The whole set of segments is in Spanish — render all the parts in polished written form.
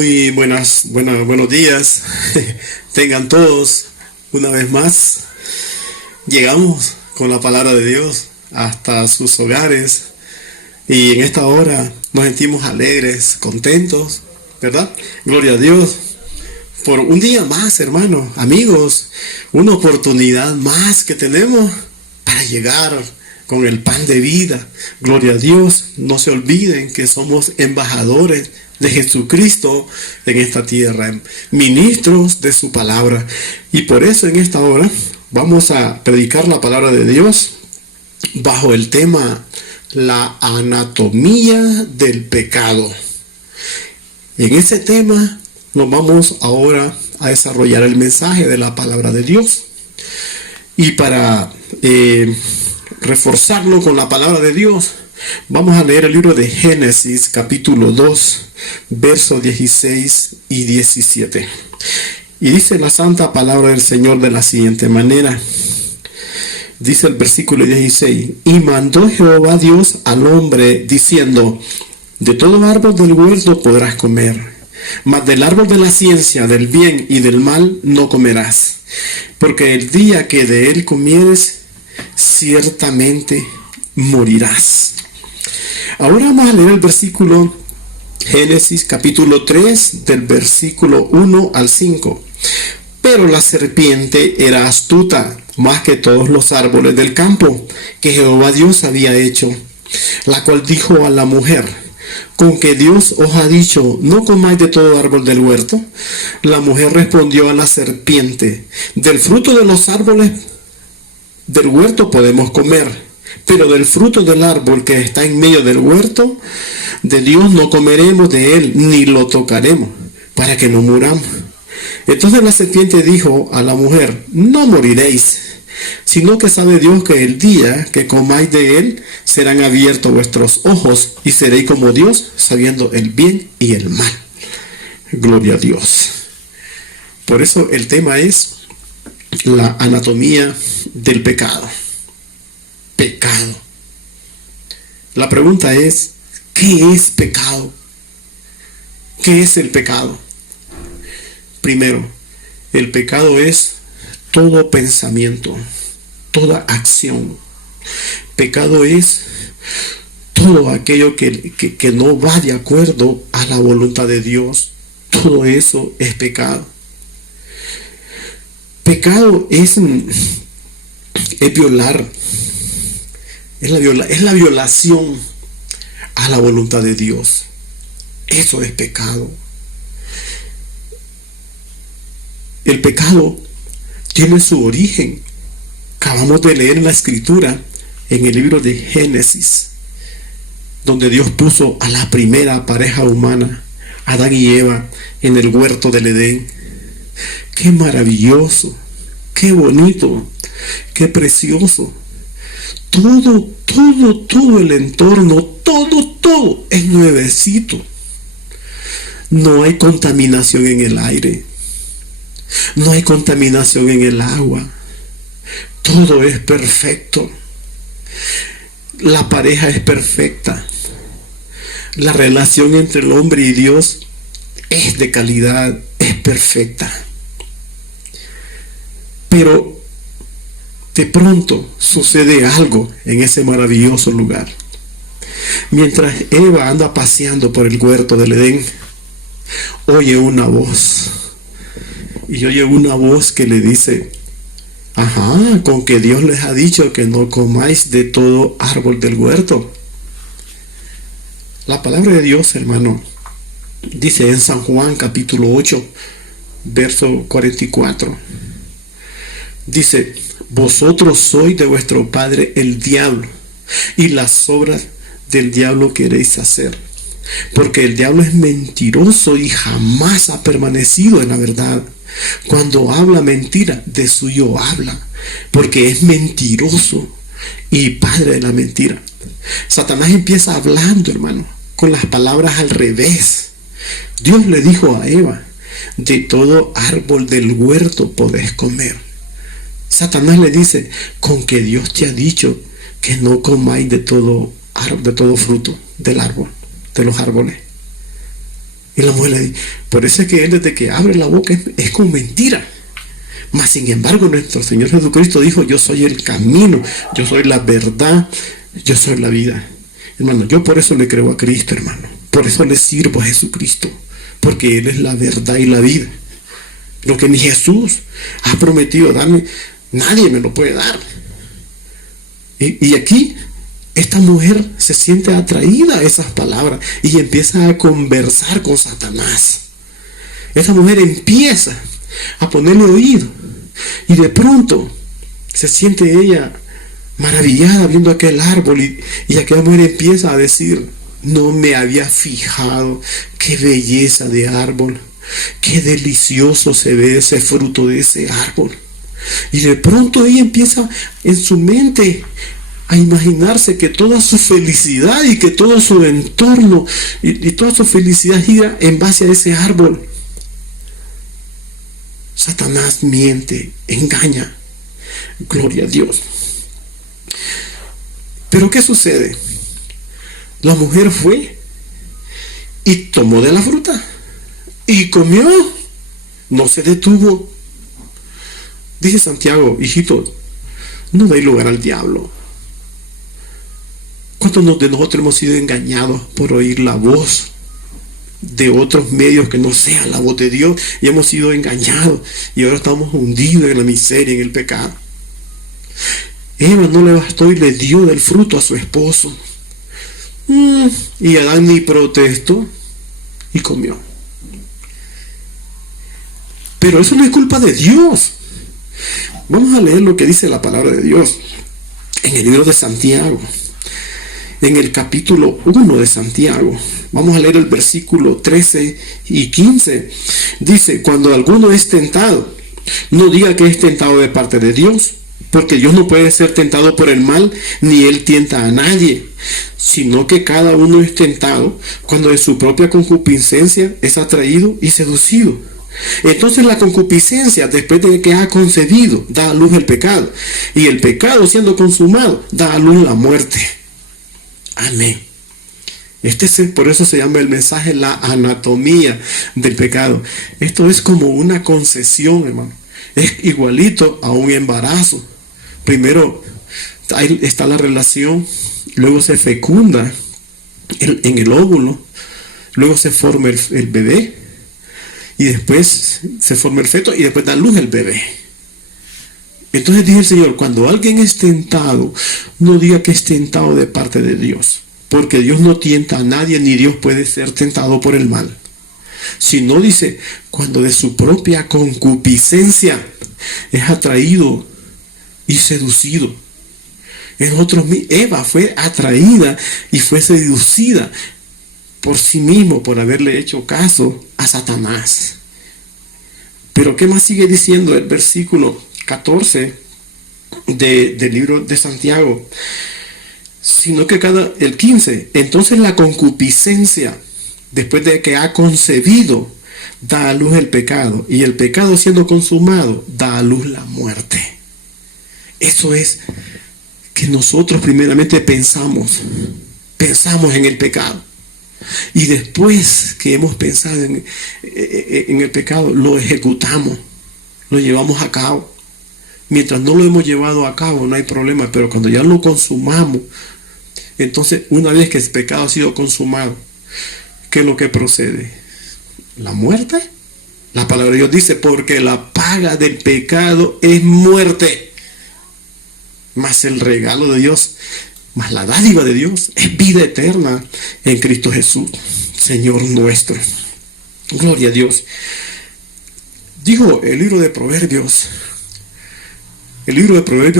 Muy buenos días. Tengan todos una vez más. Llegamos con la palabra de Dios hasta sus hogares y en esta hora nos sentimos alegres, contentos, ¿verdad? Gloria a Dios por un día más, hermanos, amigos, una oportunidad más que tenemos para llegar con el pan de vida. Gloria a Dios. No se olviden que somos embajadores de Jesucristo en esta tierra, ministros de su palabra. Y por eso en esta hora vamos a predicar la palabra de Dios bajo el tema la anatomía del pecado. En ese tema nos vamos ahora a desarrollar el mensaje de la palabra de Dios. Y para reforzarlo con la palabra de Dios, vamos a leer el libro de Génesis, capítulo 2, versos 16 y 17. Y dice la santa palabra del Señor de la siguiente manera. Dice el versículo 16: y mandó Jehová Dios al hombre, diciendo: de todo árbol del huerto podrás comer, mas del árbol de la ciencia del bien y del mal no comerás, porque el día que de él comieres, ciertamente morirás. Ahora vamos a leer el versículo Génesis capítulo 3 del versículo 1 al 5. Pero la serpiente era astuta más que todos los árboles del campo que Jehová Dios había hecho, la cual dijo a la mujer: ¿con que Dios os ha dicho, no comáis de todo árbol del huerto? La mujer respondió a la serpiente: del fruto de los árboles del huerto podemos comer, pero del fruto del árbol que está en medio del huerto de Dios no comeremos de él, ni lo tocaremos, para que no muramos. Entonces la serpiente dijo a la mujer: no moriréis, sino que sabe Dios que el día que comáis de él serán abiertos vuestros ojos y seréis como Dios, sabiendo el bien y el mal. Gloria a Dios. Por eso el tema es la anatomía del pecado. Pecado. La pregunta es: ¿qué es pecado? ¿Qué es el pecado? Primero, el pecado es todo pensamiento, toda acción. Pecado es todo aquello que no va de acuerdo a la voluntad de Dios. Todo eso es pecado. Pecado es violar. Es la violación a la voluntad de Dios. Eso es pecado. El pecado tiene su origen. Acabamos de leer en la escritura, en el libro de Génesis, donde Dios puso a la primera pareja humana, Adán y Eva, en el huerto del Edén. Qué maravilloso, qué bonito, qué precioso. Todo el entorno, todo es nuevecito. No hay contaminación en el aire. No hay contaminación en el agua. Todo es perfecto. La pareja es perfecta. La relación entre el hombre y Dios es de calidad, es perfecta. Pero de pronto sucede algo en ese maravilloso lugar. Mientras Eva anda paseando por el huerto del Edén, oye una voz. Y oye una voz que le dice: ajá, con que Dios les ha dicho que no comáis de todo árbol del huerto. La palabra de Dios, hermano, dice en San Juan capítulo 8, verso 44. Dice: vosotros sois de vuestro padre el diablo, y las obras del diablo queréis hacer. Porque el diablo es mentiroso y jamás ha permanecido en la verdad. Cuando habla mentira, de suyo habla, porque es mentiroso y padre de la mentira. Satanás empieza hablando, hermano, con las palabras al revés. Dios le dijo a Eva: de todo árbol del huerto podés comer. Satanás le dice: con que Dios te ha dicho que no comáis de todo fruto del árbol, de los árboles. Y la mujer le dice, por eso es que él desde que abre la boca es con mentira. Mas sin embargo nuestro Señor Jesucristo dijo, yo soy el camino, yo soy la verdad, yo soy la vida. Hermano, yo por eso le creo a Cristo, hermano. Por eso le sirvo a Jesucristo. Porque Él es la verdad y la vida. Lo que ni Jesús ha prometido darme, nadie me lo puede dar. Y aquí, esta mujer se siente atraída a esas palabras y empieza a conversar con Satanás. Esa mujer empieza a ponerle oído y de pronto se siente ella maravillada viendo aquel árbol y aquella mujer empieza a decir, no me había fijado, qué belleza de árbol, qué delicioso se ve ese fruto de ese árbol. Y de pronto ella empieza en su mente a imaginarse que toda su felicidad y que todo su entorno y toda su felicidad gira en base a ese árbol. Satanás miente, engaña. Gloria a Dios. Pero ¿qué sucede? La mujer fue y tomó de la fruta y comió. No se detuvo. Dice Santiago, hijito, no dé lugar al diablo. ¿Cuántos de nosotros hemos sido engañados por oír la voz de otros medios que no sea la voz de Dios y hemos sido engañados y ahora estamos hundidos en la miseria, en el pecado? Eva no le bastó y le dio del fruto a su esposo. Y Adán ni protestó y comió. Pero eso no es culpa de Dios. Vamos a leer lo que dice la palabra de Dios en el libro de Santiago, en el capítulo 1 de Santiago. Vamos a leer el versículo 13 y 15. Dice, cuando alguno es tentado, no diga que es tentado de parte de Dios, porque Dios no puede ser tentado por el mal, ni Él tienta a nadie, sino que cada uno es tentado cuando de su propia concupiscencia es atraído y seducido. Entonces la concupiscencia, después de que ha concebido, da a luz el pecado, y el pecado, siendo consumado, da a luz la muerte. Amén. Por eso se llama el mensaje la anatomía del pecado. Esto es como una concesión, hermano. Es igualito a un embarazo. Primero ahí está la relación, luego se fecunda en el óvulo, luego se forma el bebé y después se forma el feto y después da luz el bebé. Entonces dice el Señor, cuando alguien es tentado, no diga que es tentado de parte de Dios, porque Dios no tienta a nadie, ni Dios puede ser tentado por el mal. Sino dice, cuando de su propia concupiscencia es atraído y seducido. Eva fue atraída y fue seducida por sí mismo, por haberle hecho caso a Satanás. Pero ¿qué más sigue diciendo el versículo 14 del libro de Santiago? Sino que el 15, entonces la concupiscencia, después de que ha concebido, da a luz el pecado, y el pecado siendo consumado, da a luz la muerte. Eso es que nosotros primeramente pensamos en el pecado, y después que hemos pensado en el pecado, lo ejecutamos, lo llevamos a cabo. Mientras no lo hemos llevado a cabo, no hay problema, pero cuando ya lo consumamos, entonces una vez que el pecado ha sido consumado, ¿qué es lo que procede? ¿La muerte? La palabra de Dios dice, porque la paga del pecado es muerte. Mas el regalo de Dios, más la dádiva de Dios, es vida eterna en Cristo Jesús, Señor nuestro. Gloria a Dios. Dijo el libro de Proverbios,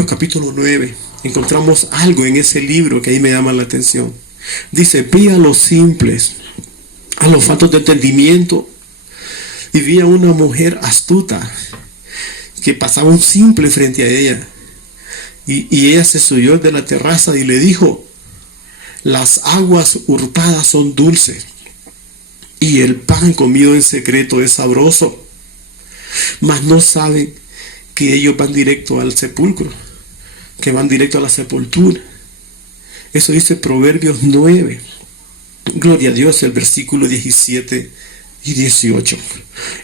capítulo 9, encontramos algo en ese libro que ahí me llama la atención. Dice, vi a los simples, a los faltos de entendimiento, y vi a una mujer astuta que pasaba un simple frente a ella. Y ella se subió de la terraza y le dijo, las aguas hurtadas son dulces y el pan comido en secreto es sabroso, mas no saben que ellos van directo al sepulcro, que van directo a la sepultura. Eso dice Proverbios 9. Gloria a Dios, el versículo 17 y 18.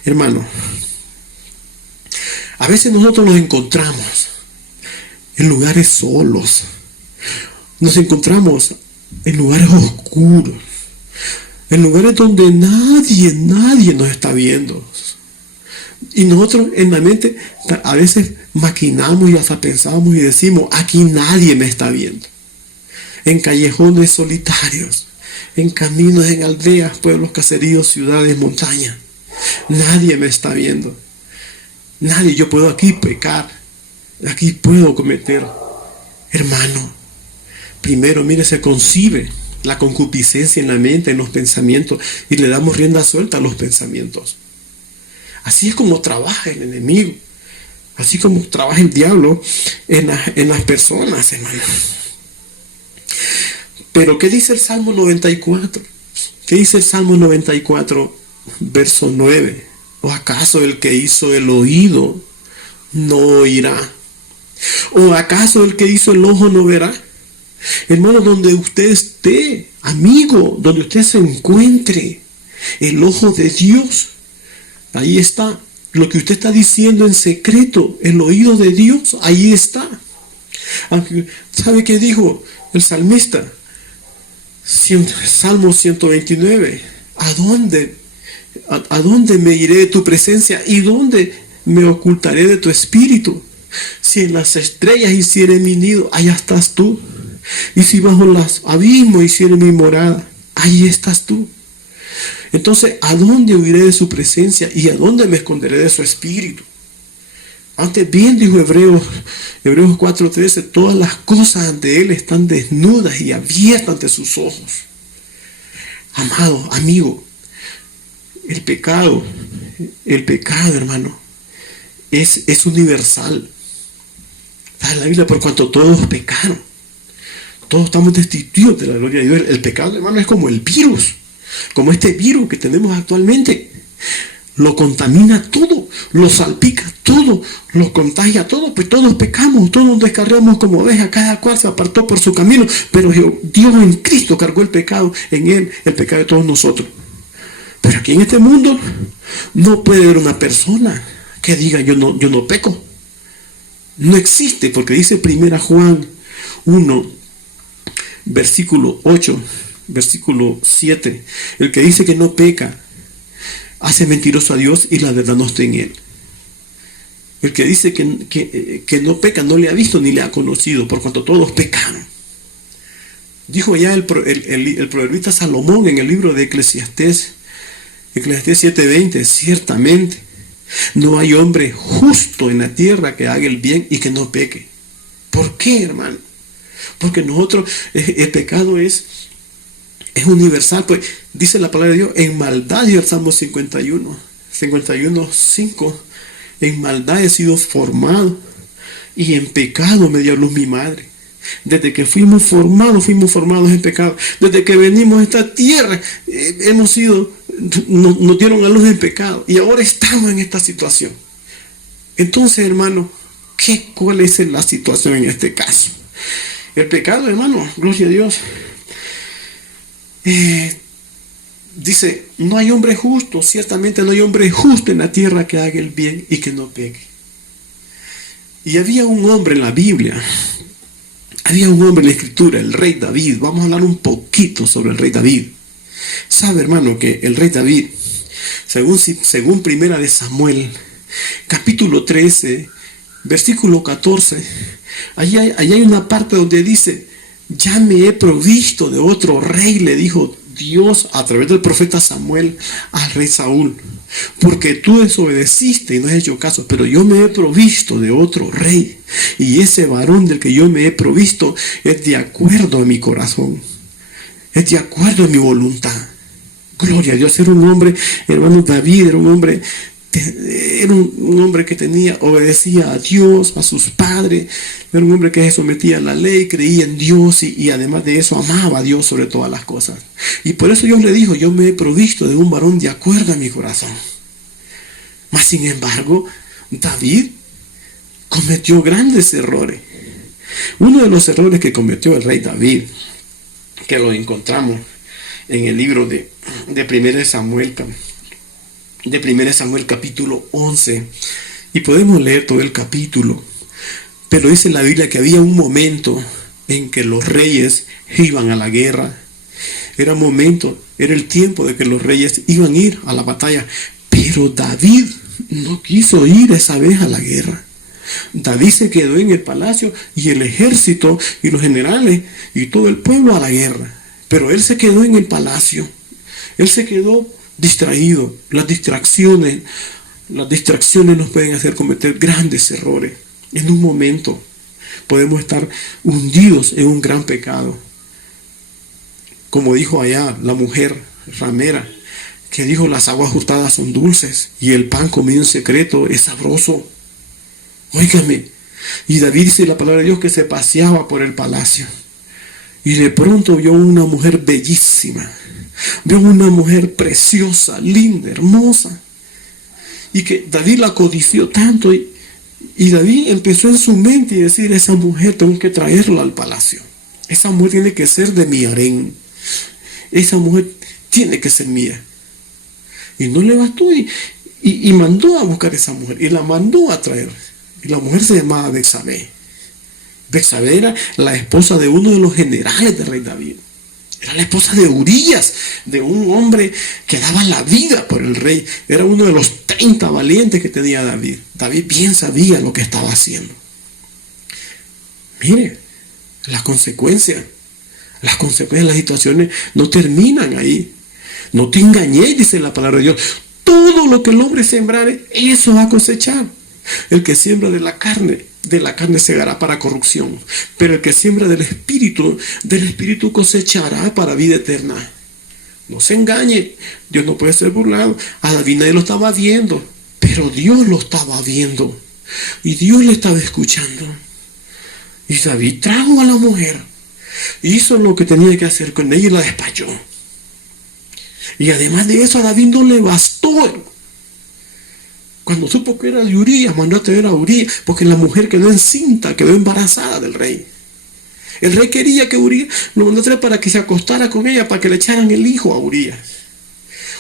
Hermano, a veces nosotros nos encontramos en lugares solos. Nos encontramos en lugares oscuros. En lugares donde nadie nos está viendo. Y nosotros en la mente a veces maquinamos y hasta pensamos y decimos, aquí nadie me está viendo. En callejones solitarios, en caminos, en aldeas, pueblos, caseríos, ciudades, montañas. Nadie me está viendo. Nadie, yo puedo aquí pecar. Aquí puedo cometer. Hermano, primero, mire, se concibe la concupiscencia en la mente, en los pensamientos, y le damos rienda suelta a los pensamientos. Así es como trabaja el enemigo. Así como trabaja el diablo en las personas, hermano. Pero ¿qué dice el Salmo 94? ¿Qué dice el Salmo 94, verso 9? ¿O acaso el que hizo el oído no oirá? ¿O acaso el que hizo el ojo no verá? Hermano, donde usted esté, amigo, donde usted se encuentre, el ojo de Dios, ahí está. Lo que usted está diciendo en secreto, el oído de Dios, ahí está. ¿Sabe qué dijo el salmista? Salmo 129. ¿A dónde me iré de tu presencia? ¿Y dónde me ocultaré de tu espíritu? Si en las estrellas hiciere mi nido, allá estás tú. Y si bajo los abismos hiciere mi morada, ahí estás tú. Entonces, ¿a dónde huiré de su presencia? ¿Y a dónde me esconderé de su espíritu? Antes bien dijo Hebreos 4:13, todas las cosas ante Él están desnudas y abiertas ante sus ojos. Amado, amigo, el pecado, hermano, es universal. Está en la Biblia, por cuanto todos pecaron. Todos estamos destituidos de la gloria de Dios. El pecado, hermano, es como el virus. Como este virus que tenemos actualmente. Lo contamina todo, lo salpica todo, lo contagia todo, pues todos pecamos, todos descarriamos como ovejas, cada cual se apartó por su camino, pero Dios en Cristo cargó el pecado en Él, el pecado de todos nosotros. Pero aquí en este mundo no puede haber una persona que diga yo no peco. No existe, porque dice 1 Juan 1, versículo 8, versículo 7, el que dice que no peca, hace mentiroso a Dios y la verdad no está en él. El que dice que no peca no le ha visto ni le ha conocido, por cuanto todos pecaron. Dijo ya el proverbista Salomón en el libro de Eclesiastés 7:20, ciertamente no hay hombre justo en la tierra que haga el bien y que no peque. ¿Por qué, hermano? Porque nosotros, el pecado es universal, pues dice la palabra de Dios, en maldad, y el Salmo 51:5, en maldad he sido formado y en pecado me dio a luz mi madre. Desde que fuimos formados en pecado. Desde que venimos a esta tierra, nos dieron a luz en pecado y ahora estamos en esta situación. Entonces, hermano, ¿cuál es la situación en este caso? El pecado, hermano, gloria a Dios. Dice, no hay hombre justo, ciertamente no hay hombre justo en la tierra que haga el bien y que no peque. Y había un hombre en la Biblia, había un hombre en la Escritura, el rey David. Vamos a hablar un poquito sobre el rey David. Sabe, hermano, que el rey David, según Primera de Samuel, capítulo 13, versículo 14, allí hay una parte donde dice, ya me he provisto de otro rey, le dijo Dios a través del profeta Samuel al rey Saúl, porque tú desobedeciste y no has hecho caso, pero yo me he provisto de otro rey, y ese varón del que yo me he provisto es de acuerdo a mi corazón, es de acuerdo a mi voluntad. Gloria a Dios. Era un hombre, hermano, David era un hombre que obedecía a Dios, a sus padres. Era un hombre que se sometía a la ley, creía en Dios y además de eso amaba a Dios sobre todas las cosas. Y por eso Dios le dijo, yo me he provisto de un varón de acuerdo a mi corazón. Mas sin embargo, David cometió grandes errores. Uno de los errores que cometió el rey David, que lo encontramos en el libro de 1 Samuel, de 1 Samuel capítulo 11. Y podemos leer todo el capítulo. Pero dice la Biblia que había un momento en que los reyes iban a la guerra. Era el tiempo de que los reyes iban a ir a la batalla. Pero David no quiso ir esa vez a la guerra. David se quedó en el palacio y el ejército y los generales y todo el pueblo a la guerra. Pero él se quedó en el palacio. Él se quedó distraído. Las distracciones nos pueden hacer cometer grandes errores. En un momento podemos estar hundidos en un gran pecado. Como dijo allá la mujer ramera, que dijo: las aguas hurtadas son dulces y el pan comido en secreto es sabroso. Óigame. Y David dice la palabra de Dios que se paseaba por el palacio. Y de pronto vio una mujer bellísima. Vio una mujer preciosa, linda, hermosa. Y que David la codició tanto. Y David empezó en su mente a decir: esa mujer tengo que traerla al palacio. Esa mujer tiene que ser de mi harén. Esa mujer tiene que ser mía. Y no le bastó y mandó a buscar a esa mujer. Y la mandó a traer. Y la mujer se llamaba Betsabé. Betsabé era la esposa de uno de los generales del rey David. Era la esposa de Urías, de un hombre que daba la vida por el rey. Era uno de los 30 valientes que tenía David. David bien sabía lo que estaba haciendo. Mire, las consecuencias de las situaciones no terminan ahí. No te engañéis, dice la palabra de Dios. Todo lo que el hombre sembrare, eso va a cosechar. El que siembra de la carne segará para corrupción. Pero el que siembra del espíritu cosechará para vida eterna. No se engañe, Dios no puede ser burlado. A David nadie lo estaba viendo, pero Dios lo estaba viendo. Y Dios le estaba escuchando. Y David trajo a la mujer, hizo lo que tenía que hacer con ella y la despachó. Y además de eso, a David no le bastó. Cuando supo que era de Urías, mandó a traer a Urías, porque la mujer quedó encinta, quedó embarazada del rey. El rey quería que Urías lo mandó a traer para que se acostara con ella, para que le echaran el hijo a Urías.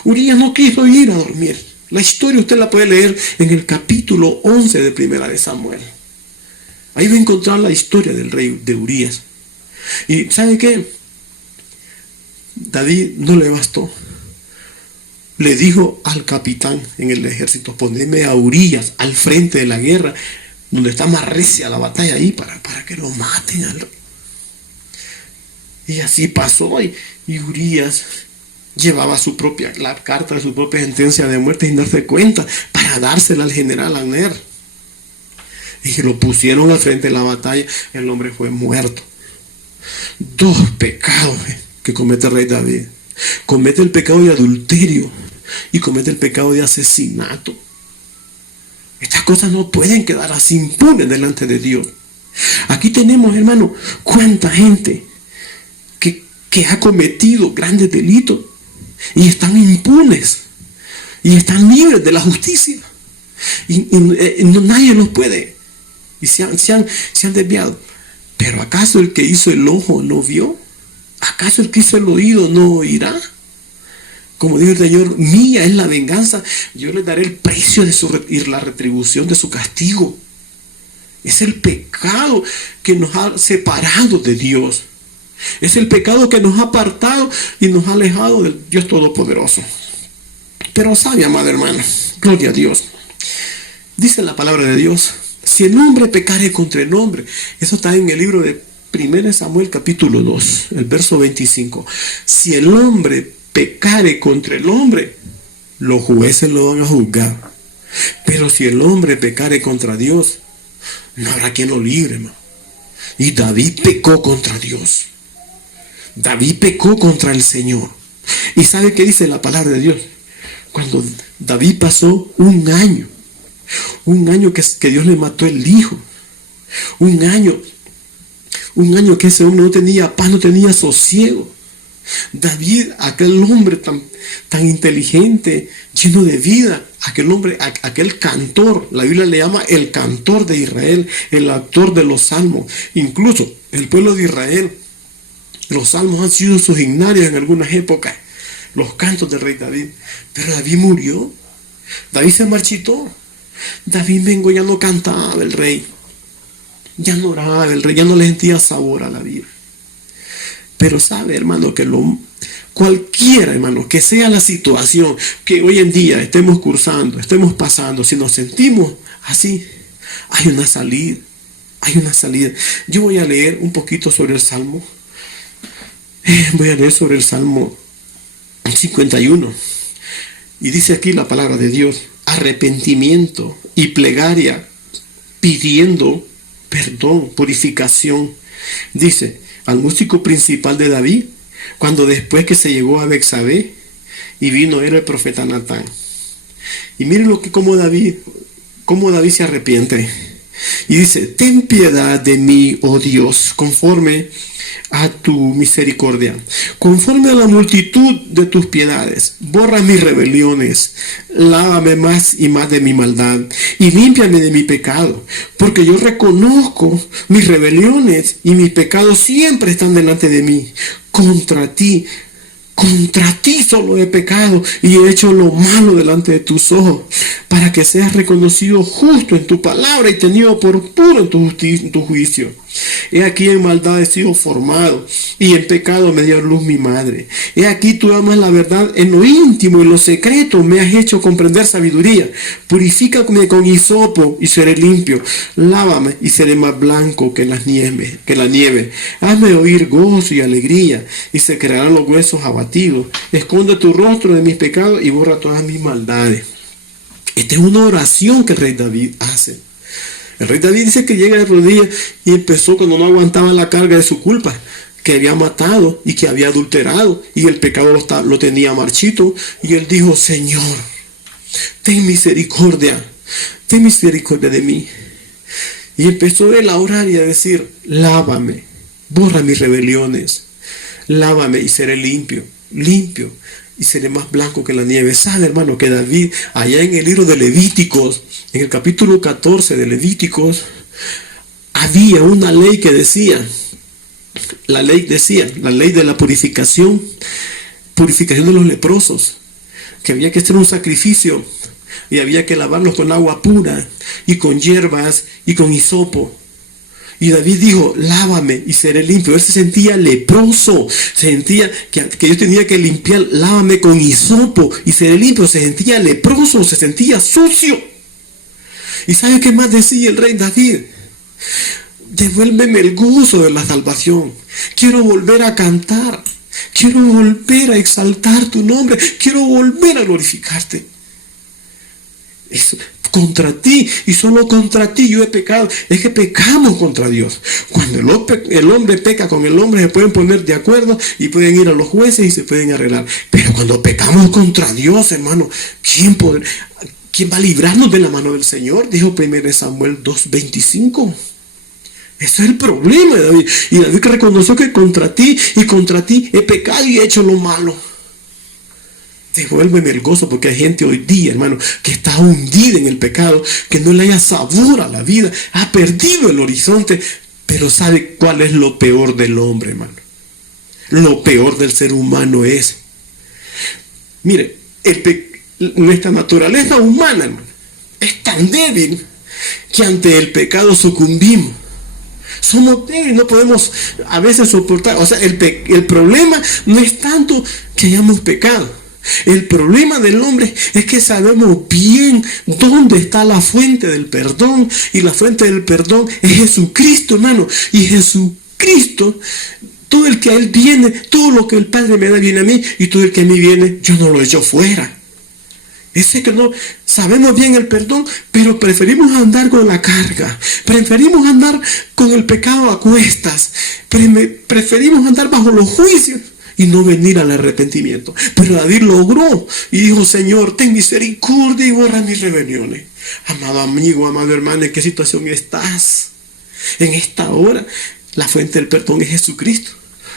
Urías no quiso ir a dormir. La historia usted la puede leer en el capítulo 11 de 1 de Samuel. Ahí va a encontrar la historia del rey de Urías. Y ¿sabe qué? David no le bastó. Le dijo al capitán en el ejército: poneme a Urías al frente de la guerra, donde está más recia la batalla ahí, para que lo maten al rey. Y así pasó, y Urías llevaba la carta de su propia sentencia de muerte sin darse cuenta, para dársela al general Abner. Y lo pusieron al frente de la batalla. El hombre fue muerto. 2 pecados que comete el rey David. Comete el pecado de adulterio y comete el pecado de asesinato. Estas cosas no pueden quedar así impunes delante de Dios. Aquí tenemos, hermano, cuánta gente que ha cometido grandes delitos y están impunes y están libres de la justicia. Y nadie los puede. Y se han desviado. Pero ¿acaso el que hizo el ojo no vio? ¿Acaso el que hizo el oído no oirá? Como dijo el Señor: mía es la venganza, yo les daré el precio y la retribución de su castigo. Es el pecado que nos ha separado de Dios. Es el pecado que nos ha apartado y nos ha alejado del Dios Todopoderoso. Pero sabe, amada hermana, gloria a Dios. Dice la palabra de Dios: si el hombre pecare contra el hombre. Eso está en el libro de 1 Samuel capítulo 2, el verso 25. Si el hombre pecare contra el hombre, los jueces lo van a juzgar. Pero si el hombre pecare contra Dios, no habrá quien lo libre, hermano. Y David pecó contra Dios. David pecó contra el Señor. ¿Y sabe qué dice la palabra de Dios? Cuando David pasó un año que Dios le mató el hijo, un año que ese hombre no tenía paz, no tenía sosiego. David, aquel hombre tan inteligente, lleno de vida, aquel cantor, la Biblia le llama el cantor de Israel, el autor de los salmos. Incluso el pueblo de Israel, los salmos han sido sus himnarios en algunas épocas, los cantos del rey David. Pero David murió David se marchitó. David Mengo ya no cantaba el rey. Ya no oraba el rey, ya no le sentía sabor a la vida. Pero sabe, hermano, que cualquiera, hermano, que sea la situación que hoy en día estemos cursando, estemos pasando, si nos sentimos así, hay una salida. Hay una salida. Yo voy a leer un poquito sobre el Salmo. Voy a leer sobre el Salmo 51. Y dice aquí la palabra de Dios: arrepentimiento y plegaria pidiendo perdón, purificación. Dice, al músico principal de David, cuando después que se llegó a Betsabé y vino era el profeta Natán. Y miren cómo David se arrepiente. Y dice, ten piedad de mí, oh Dios, conforme a tu misericordia, conforme a la multitud de tus piedades, borra mis rebeliones, lávame más y más de mi maldad, y límpiame de mi pecado, porque yo reconozco mis rebeliones, y mis pecados siempre están delante de mí. Contra ti solo he pecado y he hecho lo malo delante de tus ojos, para que seas reconocido justo en tu palabra y tenido por puro en tu juicio. He aquí en maldad he sido formado, y en pecado me dio luz mi madre. He aquí tú amas la verdad en lo íntimo, en lo secreto me has hecho comprender sabiduría. Purifícame con hisopo y seré limpio. Lávame y seré más blanco que la nieve. Hazme oír gozo y alegría, y se crearán los huesos abatidos. Esconde tu rostro de mis pecados y borra todas mis maldades. Esta es una oración que el rey David hace. El rey David dice que llega de rodillas y empezó cuando no aguantaba la carga de su culpa, que había matado y que había adulterado y el pecado lo tenía marchito, y él dijo, Señor, ten misericordia de mí. Y empezó él a orar y a decir, lávame, borra mis rebeliones, lávame y seré limpio y seré más blanco que la nieve. ¿Sabe, hermano, que David, allá en el libro de Levíticos, en el capítulo 14 de Levíticos, había una ley que decía, la ley de la purificación de los leprosos, que había que hacer un sacrificio y había que lavarlos con agua pura y con hierbas y con hisopo. Y David dijo, lávame y seré limpio. Él se sentía leproso, sentía que yo tenía que limpiar, lávame con hisopo y seré limpio. Se sentía leproso, se sentía sucio. ¿Y sabe qué más decía el rey David? Devuélveme el gozo de la salvación. Quiero volver a cantar. Quiero volver a exaltar tu nombre. Quiero volver a glorificarte. Eso, contra ti y solo contra ti yo he pecado. Es que pecamos contra Dios. Cuando el hombre peca con el hombre, se pueden poner de acuerdo y pueden ir a los jueces y se pueden arreglar. Pero cuando pecamos contra Dios, hermano, ¿quién va a librarnos de la mano del Señor? Dijo 1 Samuel 2:25. Ese es el problema de David. Y David reconoció que contra ti he pecado y he hecho lo malo. Devuélveme el gozo, porque hay gente hoy día, hermano, que está hundida en el pecado, que no le haya sabor a la vida, ha perdido el horizonte. Pero ¿sabe cuál es lo peor del hombre, hermano? Lo peor del ser humano es, mire, nuestra naturaleza humana, hermano, es tan débil que ante el pecado sucumbimos. Somos débiles, no podemos a veces soportar. O sea, el problema no es tanto que hayamos pecado. El problema del hombre es que sabemos bien dónde está la fuente del perdón, y la fuente del perdón es Jesucristo, hermano. Y Jesucristo, todo el que a Él viene, todo lo que el Padre me da viene a mí, y todo el que a mí viene, yo no lo echo fuera. Ese que no sabemos bien el perdón, pero preferimos andar con la carga, preferimos andar con el pecado a cuestas, preferimos andar bajo los juicios y no venir al arrepentimiento. Pero David logró y dijo, Señor, ten misericordia y borra mis rebeliones. Amado amigo, amado hermano, ¿en qué situación estás? En esta hora, la fuente del perdón es Jesucristo.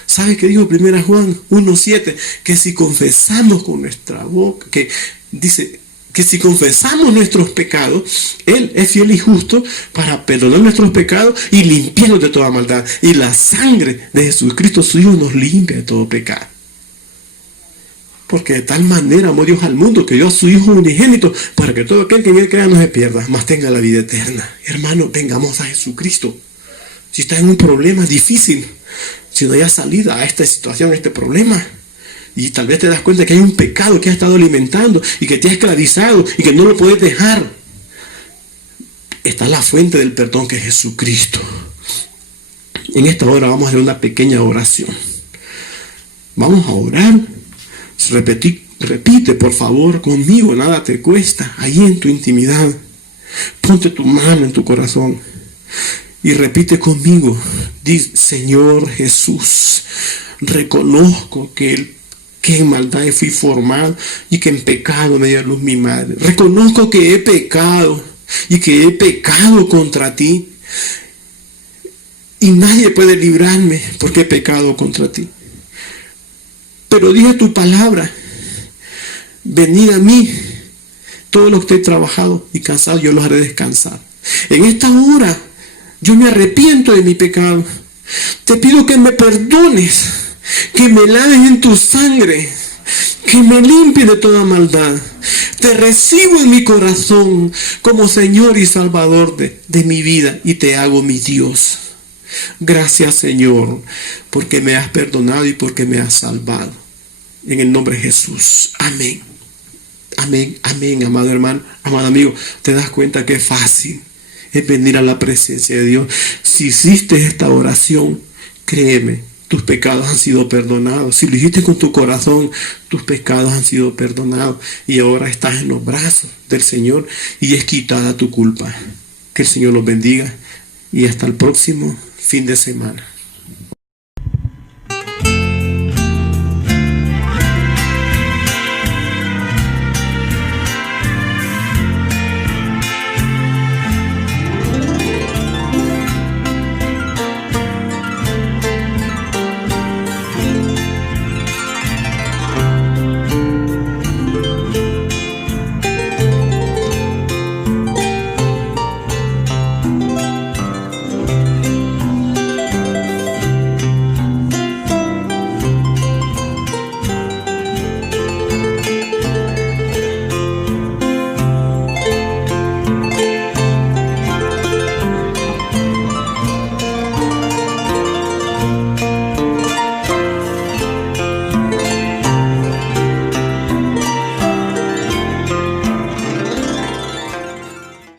¿Sabe qué dijo 1 Juan 1:7? Que si confesamos con nuestra boca, que dice que si confesamos nuestros pecados, Él es fiel y justo para perdonar nuestros pecados y limpiarnos de toda maldad. Y la sangre de Jesucristo su Hijo nos limpia de todo pecado. Porque de tal manera amó Dios al mundo que dio a su Hijo unigénito para que todo aquel que en él crea no se pierda, mas tenga la vida eterna. Hermano, vengamos a Jesucristo. Si estás en un problema difícil, si no hay salida a esta situación, a este problema, y tal vez te das cuenta que hay un pecado que has estado alimentando y que te ha esclavizado y que no lo puedes dejar, está la fuente del perdón, que es Jesucristo. En esta hora vamos a hacer una pequeña oración. Vamos a orar. Repite por favor conmigo, nada te cuesta, ahí en tu intimidad. Ponte tu mano en tu corazón y repite conmigo. Dice: Señor Jesús, reconozco que en maldad fui formado y que en pecado me dio a luz mi madre. Reconozco que he pecado y que he pecado contra ti. Y nadie puede librarme porque he pecado contra ti. Pero dije tu palabra: venid a mí, todos los que he trabajado y cansado, yo los haré descansar. En esta hora yo me arrepiento de mi pecado. Te pido que me perdones, que me laves en tu sangre, que me limpie de toda maldad. Te recibo en mi corazón como Señor y Salvador de mi vida y te hago mi Dios. Gracias, Señor, porque me has perdonado y porque me has salvado. En el nombre de Jesús. Amén. Amén, amén, amado hermano, amado amigo. Te das cuenta que fácil es venir a la presencia de Dios. Si hiciste esta oración, créeme, tus pecados han sido perdonados. Si lo hiciste con tu corazón, tus pecados han sido perdonados. Y ahora estás en los brazos del Señor y es quitada tu culpa. Que el Señor los bendiga y hasta el próximo fin de semana.